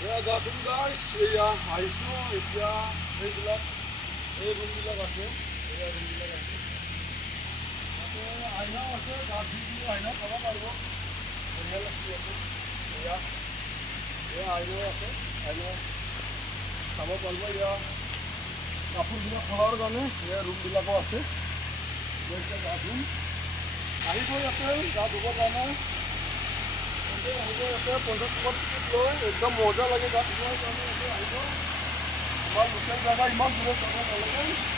গাছুন গাছ এয়া আহিছোঁ এতিয়া এইবিলাক এই ৰুমবিলাক আছে এয়া ৰুমবিলাক আছে তাতে আইনাও আছে গা ধুই আইনাও খাব পাৰিব বঢ়িয়া লাগি আছে এয়া এয়া আইনাও আছে আইনাও চাব পাৰিব এয়া কাপোৰবিলাক খোৱাৰ কাৰণে এয়া ৰুমবিলাকো আছে এতিয়া গা ধুম আহিব ইয়াতে গা ধুবৰ কাৰণে আহিব ইয়াতে 50 টকা টিকেট লৈ একদম মজা লাগে গা ধুবৰ কাৰণে ইয়াতে আহিব আমাৰ লোকেল জাগা ইমান দূৰত যাব নালাগে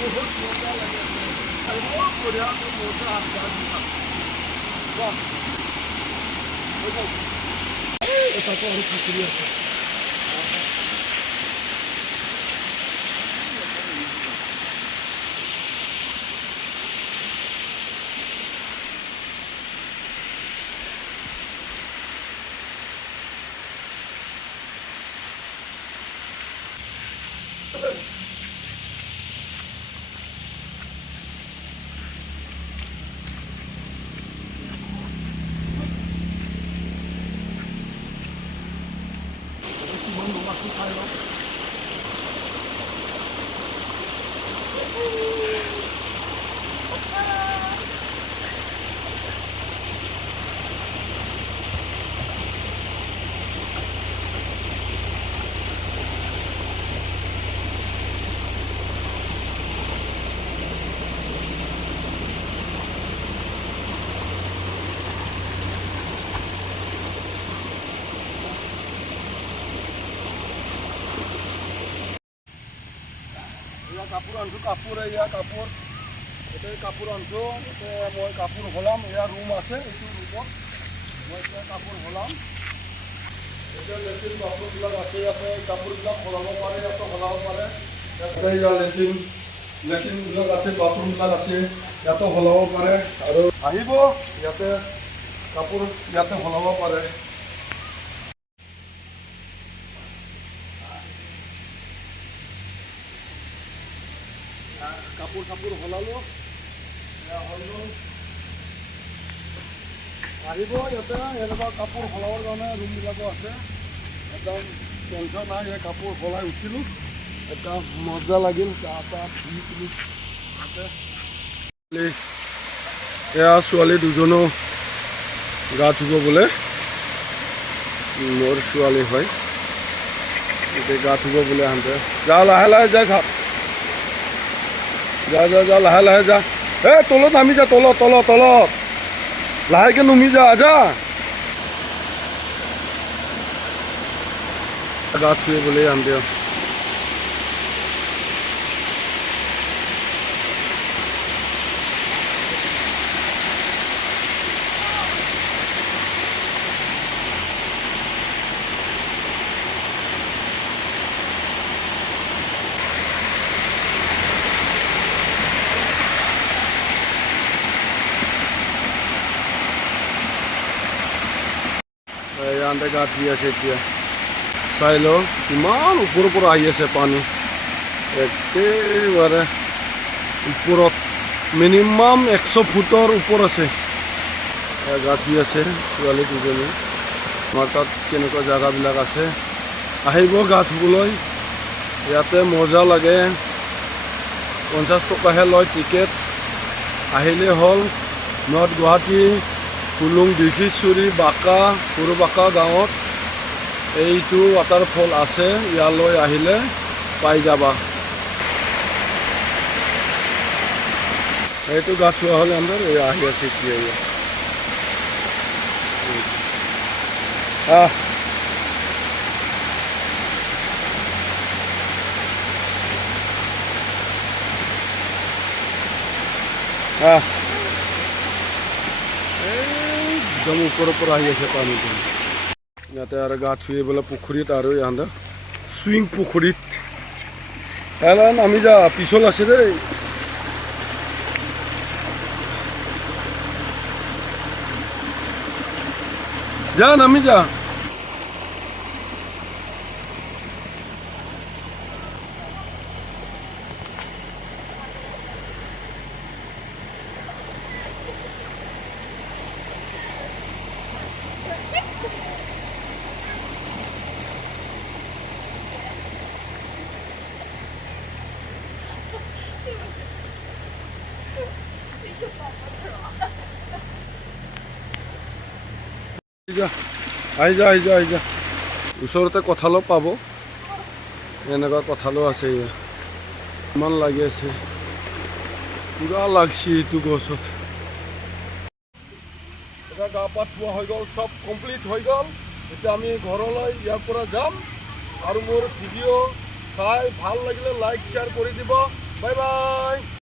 बहुत मजा लगे बहुत बढ़िया मोटा बस ऐसा तो और खुशी है কাপোৰ আনছো কাপোৰ এয়া কাপোৰ এতিয়া কাপোৰ আনছো এতিয়া মই কাপোৰ হলাম এয়া ৰুম আছে এইটো ৰুমত মই এতিয়া কাপোৰ হলাম এতিয়া লেট্ৰিন বাথৰুমবিলাক আছে ইয়াতে কাপোৰবিলাক সলাব পাৰে ইয়াতে সলাব পাৰে ইয়াতে ইয়াৰ লেট্ৰিনবিলাক আছে বাথৰুমবিলাক আছে ইয়াতে সলাব পাৰে আৰু আহিব ইয়াতে কাপোৰ ইয়াতে সলাব পাৰে কাপোৰ কাপোৰ হলালো আহিব ইয়াতে এনেকুৱা কাপোৰ সলাবৰ কাৰণে ৰুমবিলাকো আছে একদম টেনশ্যন নাই এই কাপোৰ সলাই উঠিলোঁ একদম মজা লাগিল গা পা ধুই কিনি ইয়াতে এয়া ছোৱালী দুজনো গা ধুব বোলে, মোৰ ছোৱালী হয়, এতিয়া গা ধুব বোলে আহোঁতে। যা লাহে লাহে যা, ঘাট যা যা যা, লাহে লাহে যা। তলত নামি যা, তলত তলত তলত, লাহেকে নুমি যা, যা। গা ধুই বোলে আহোঁতে। আনতে গা ধুই আছে এতিয়া, চাই লওঁ কিমান ওপৰৰ পৰা আহি আছে পানী, একেবাৰে ওপৰত, মিনিমাম 100 ফুটৰ ওপৰ আছে। গা ধুই আছে ছোৱালী দুজনী। আমাৰ তাত কেনেকুৱা জেগাবিলাক আছে, আহিব গা ধুবলৈ, ইয়াতে মজা লাগে। 50 টকাহে লয় টিকেট, আহিলে হ'ল। নৰ্থ গুৱাহাটী কুলুং দিঘিচুৰি বাঁকা সৰু বাঁকা গাঁৱত এইটো ৱাটাৰফল আছে, ইয়ালৈ আহিলে পাই যাবা। এইটো গা ধোৱা হ'লে আমাৰ আহি আছে এতিয়া। একদম ওপৰৰ পৰা আহি আছে পানীটো। ইয়াতে আৰু গা ধুই বোলে পুখুৰীত, আৰু ইহঁতে চুইং পুখুৰীত নামি যা, পিছল আছে দেই। যা নামি যা। আহি যা আহি যা আহি যা, ওচৰতে কঁঠালো পাব, এনেকুৱা কঁঠালো আছে। ইমান লাগি আছে, পুৰা লাগছি এইটো গছত। এতিয়া গা পা ধোৱা হৈ গ'ল, চব কমপ্লিট হৈ গ'ল। এতিয়া আমি ঘৰলৈ ইয়াৰ পৰা যাম, আৰু মোৰ ভিডিঅ' চাই ভাল লাগিলে লাইক শ্বেয়াৰ কৰি দিব। Bye bye.